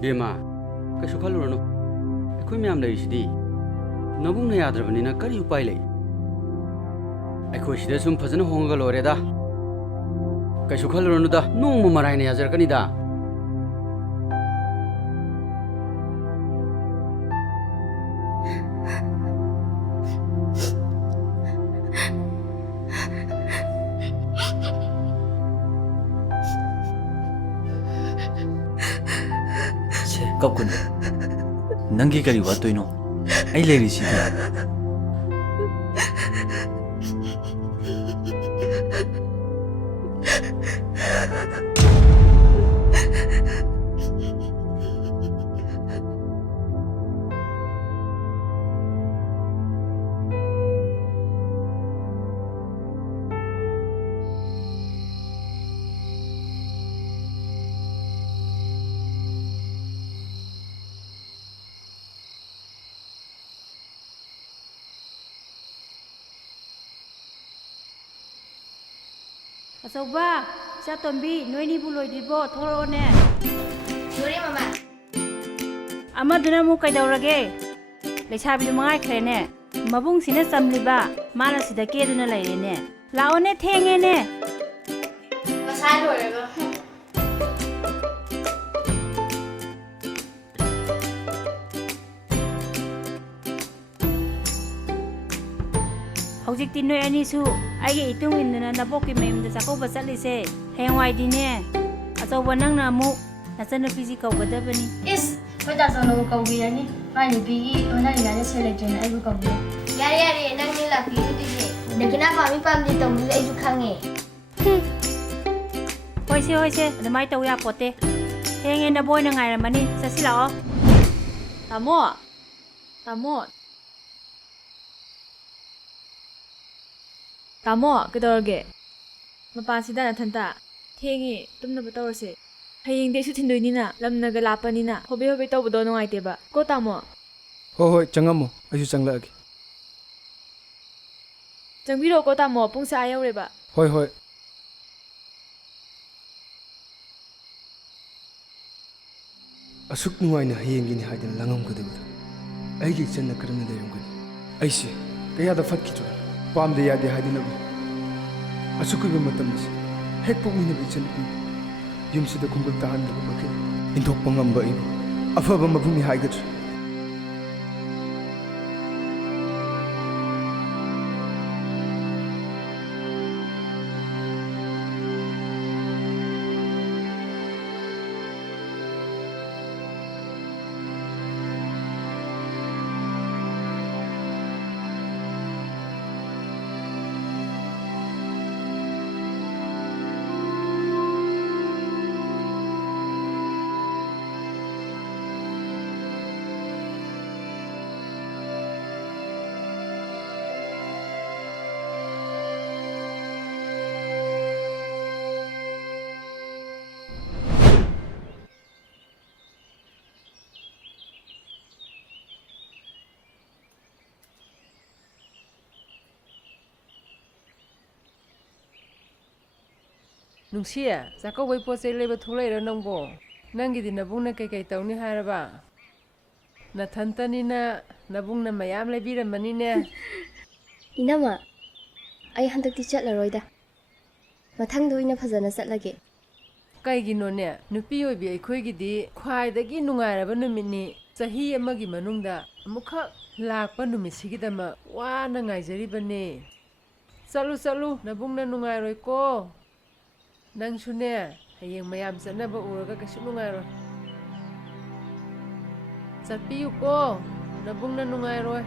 Bema, kaisu khalurano. Aikoi myam leisidi. Nabung na yadrabanina kari upai lei. Aikoi sida sum phajana honga lore da. Kaisu khalurano da. Nong marai na yajarkani da. Kau kun, nanggi kari watu ino, ay leri sih dia. Asoba, sa tombi, noy ni buloy di bo, thoro ne. Sorry, Mama. Ama duna mu kay dawrage. Lesabi du mangai khre ne. Mabung sine samliba, mala sida ke duna lai ne. Lao ne thenge ne. Masai loirega. Hojikti noy ani su, ai itung induna nabokki mayumda sakauba chatlise. Hengwai di ne. Asoba nang na mu, nasana physi kaugadabani. Is, pwede sa nung kaugirani. Paano bigi, una nila selection ay bu kaugira. Yari, nang nila piyo dige. Nagina kami dito mo ay dukangi. Hoise, adamay taw ya pote. Henge na boy na ngai ramani, sa sila o. Tamo, kaitorge. Mapansida na thanta. Thengi, tumnaba tawrase. Hayeng desu thindoinina, lamnaga lapanina. Hobe tawbado nungaiteba. Ko tamo. Hoi, changamo. Aisu changlagi. Changbiro ko tamo, pungsa ayaureba. Hoi. Asuk nungaina hayengini haidana langamgadabada. Aigi channa karamna layramgani. Aise, kayada fatkitura. Pamda yade haidanabu. Asukuiba matamasi. Hek pokminaba ichanapi. Yumsida kungul tahandaba bakhe. Indokpa ngamba ibu. Afaba mabungni haigatra. Nungsia, sako wai po se leba thulai ra nangbo. Nangidi nabungna kai tawni haraba. Na thantanina nabungna mayam lebiramani ne. Inama, ay handakti chatlaroida. Mathangda oina phajana chatlage. Kaigino ne, nupi oibi aikhoigidi khwaidagi nungairaba numitni. Chahi amagi manungda amukha lakpa numitsigidama wana ngaijaribane. Chalu nabungna nungairoi ko. Nang sune, hayeng mayam chanaba uraga kaisu nungairoi. Chatpiyu ko, nabungna nungairoi.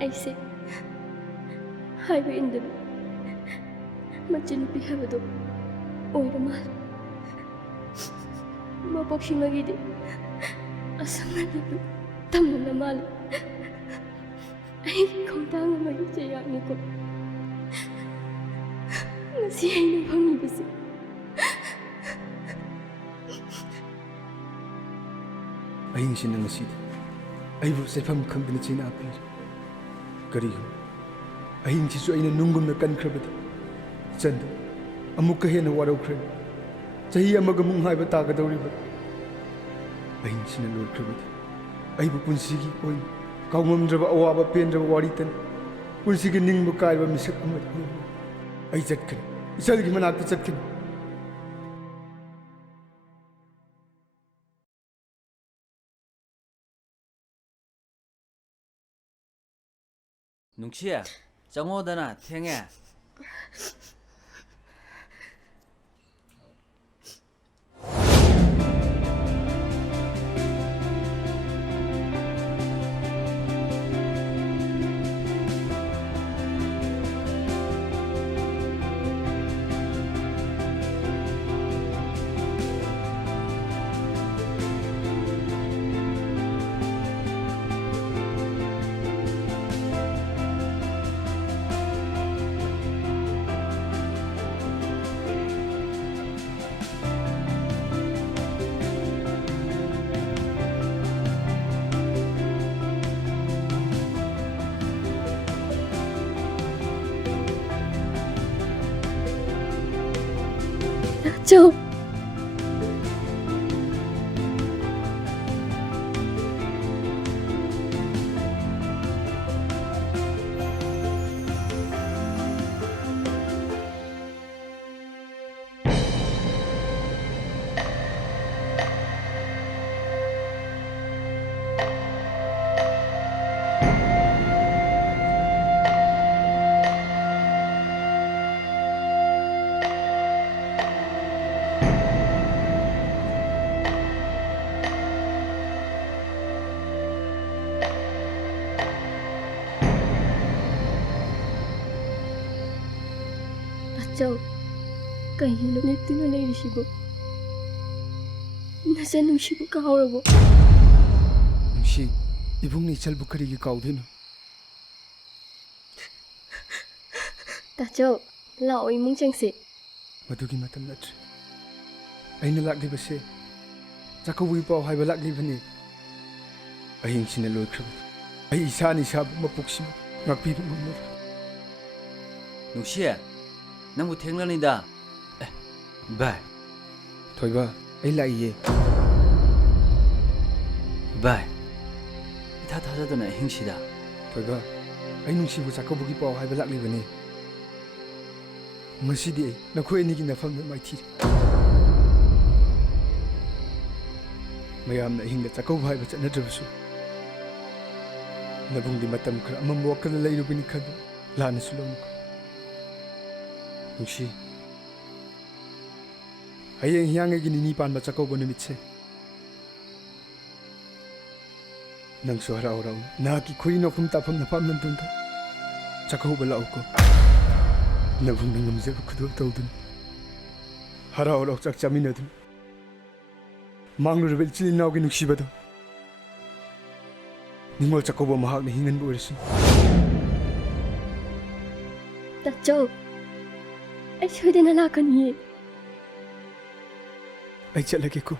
Aise, haiba indaba. Machinupi habado, oira mal. Mapokshi magidi, asamanabu, tamana mal. Ay kongtanga magi chayakni ko. Ngasi ayna bangibasi. Aying sinang asid. Aibu saifam khambina china apir. Kariyo. Aying chisu ayna nungum na kan khrabadi. Chanda. Amukka hena warau khrab. ꯆꯍꯤ ꯑꯃꯒ ꯃꯨꯡ ꯍꯥꯏꯕ ꯇꯥꯒꯗꯧꯔꯤꯕ ꯑꯍꯤꯡꯁꯤꯅ ꯂꯣꯏꯈ꯭ꯔꯕꯗꯤ ꯑꯩꯕꯨ ꯄꯨꯟꯁꯤꯒꯤ ꯑꯣꯏꯅ ꯀꯥꯎꯉꯝꯗ꯭ꯔꯕ ꯑꯋꯥꯕ ꯄꯦꯟꯗ꯭ꯔꯕ ꯋꯥꯔꯤꯇꯅꯤ ꯄꯨꯟꯁꯤꯒꯤ ꯅꯤꯡꯕ ꯀꯥꯏꯕ ꯃꯤꯁꯛ ꯑꯃꯗꯤ ꯑꯣꯏꯕ ꯑꯩ ꯆꯠꯈ꯭ꯔꯦ ꯏꯆꯜꯒꯤ ꯃꯅꯥꯛꯇ ꯆꯠꯈꯤꯅꯤ ꯅꯨꯡꯁꯤ ꯆꯪꯉꯣꯗꯅ ꯊꯦꯡꯉꯦ 저 저 그ꯩꯅꯣ ꯅꯠꯇꯨꯅ ꯂꯩꯔꯤꯁꯤꯕꯣ ꯅꯆꯟ ꯅꯨꯡꯁꯤꯕꯨ ꯀꯥꯎꯔꯕꯣ ꯅꯨꯡꯁꯤ 이붕ꯅ 이철부 그리기 가오되노 ꯇꯥꯆꯧ ꯂꯥꯛꯑꯣ ꯏꯃꯨꯡ ꯆꯪꯁꯤ ꯃꯗꯨꯒꯤ ꯃꯇꯝ ꯅꯠꯇ꯭ꯔꯦ ꯑꯩꯅ ꯂꯥꯛꯂꯤꯕꯁꯦ ꯆꯥꯛꯀꯧꯕꯒꯤ ꯄꯥꯎ ꯍꯥꯏꯕ ꯂꯥꯛꯂꯤꯕꯅꯤ ꯑꯍꯤꯡꯁꯤꯅ ꯂꯣꯏꯈ꯭ꯔꯕꯗꯤ ꯑꯩ ꯏꯁꯥꯅ ꯏꯁꯥꯕꯨ ꯃꯄꯣꯛꯁꯤꯃ ꯉꯥꯛꯄꯤꯕ ꯉꯝꯂꯔꯣꯏ ꯅꯨꯡꯁꯤ ꯅꯪꯕꯨ ꯊꯦꯡꯅꯅꯤꯗ ꯚꯥꯏ ꯊꯣꯏꯕ ꯑꯩ ꯂꯥꯛꯏꯌꯦ ꯚꯥꯏ ꯏꯊꯥ ꯊꯥꯖꯗꯅ ꯑꯍꯤꯡꯁꯤꯗ ꯊꯣꯏꯕ ꯑꯩ ꯅꯨꯡꯁꯤꯕꯨ ꯆꯥꯛꯀꯧꯕꯒꯤ ꯄꯥꯎ ꯍꯥꯏꯕ ꯂꯥꯛꯂꯤꯕꯅꯤ ꯉꯁꯤꯗꯤ ꯑꯩ ꯅꯈꯣꯏ ꯑꯅꯤꯒꯤ ꯅꯐꯝꯗ ꯃꯥꯏꯊꯤꯔꯦ ꯃꯌꯥꯝꯅ ꯑꯍꯤꯡꯗ ꯆꯥꯛꯀꯧꯕ ꯍꯥꯏꯕ ꯆꯠꯅꯗ꯭ꯔꯕꯁꯨ ꯅꯕꯨꯡꯗꯤ ꯃꯇꯝ ꯈꯔ ꯑꯃꯝꯕ ꯋꯥꯈꯜꯗ ꯂꯩꯔꯨꯕꯅꯤ ꯈꯟꯗꯨꯅ ꯂꯥꯟꯅꯁꯨ ꯂꯧꯅꯨꯀꯣ ꯅꯨꯡꯁꯤ ꯍꯌꯦꯡ ꯍꯤꯌꯥꯡꯒꯩꯒꯤ ꯅꯤꯅꯤ ꯄꯥꯟꯕ ꯆꯥꯛꯀꯧꯕ ꯅꯨꯃꯤꯠꯁꯦ ꯅꯪꯁꯨ ꯍꯔꯥꯎ ꯍꯔꯥꯎ ꯅꯍꯥꯛꯀꯤ ꯈꯨꯏ ꯅꯣꯛꯐꯝ ꯇꯥꯐꯝ ꯅꯄꯥꯝꯂꯝꯗꯨꯗ ꯆꯥꯛꯀꯧꯕ ꯂꯥꯛꯎꯀꯣ ꯅꯕꯨꯡꯅ ꯉꯝꯖꯕ ꯈꯨꯗꯣꯜ ꯇꯧꯗꯨꯅ ꯍꯔꯥꯎ ꯍꯔꯥꯎ ꯆꯥꯛ ꯆꯥꯃꯤꯟꯅꯗꯨꯅ ꯃꯥꯡꯂꯨꯔꯕ ꯏꯆꯤꯜ ꯏꯅꯥꯎꯒꯤ ꯅꯨꯡꯁꯤꯕꯗꯣ ꯅꯤꯡꯉꯣꯜ ꯆꯥꯛꯀꯧꯕ ꯃꯍꯥꯛꯅ ꯍꯤꯡꯍꯟꯕ ꯑꯣꯏꯔꯁꯅꯨ ꯇꯥꯆꯧ ꯑꯩ ꯁꯣꯏꯗꯅ ꯂꯥꯛꯀꯅꯤꯌꯦ ꯑꯩ ꯆꯠꯂꯒꯦꯀꯣ